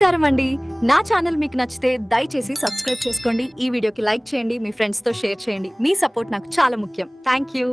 నమస్కారం అండి. నా ఛానల్ మీకు నచ్చితే దయచేసి సబ్స్క్రైబ్ చేసుకోండి. ఈ వీడియోకి లైక్ చేయండి. మీ ఫ్రెండ్స్తో షేర్ చేయండి. మీ సపోర్ట్ నాకు చాలా ముఖ్యం. Thank you.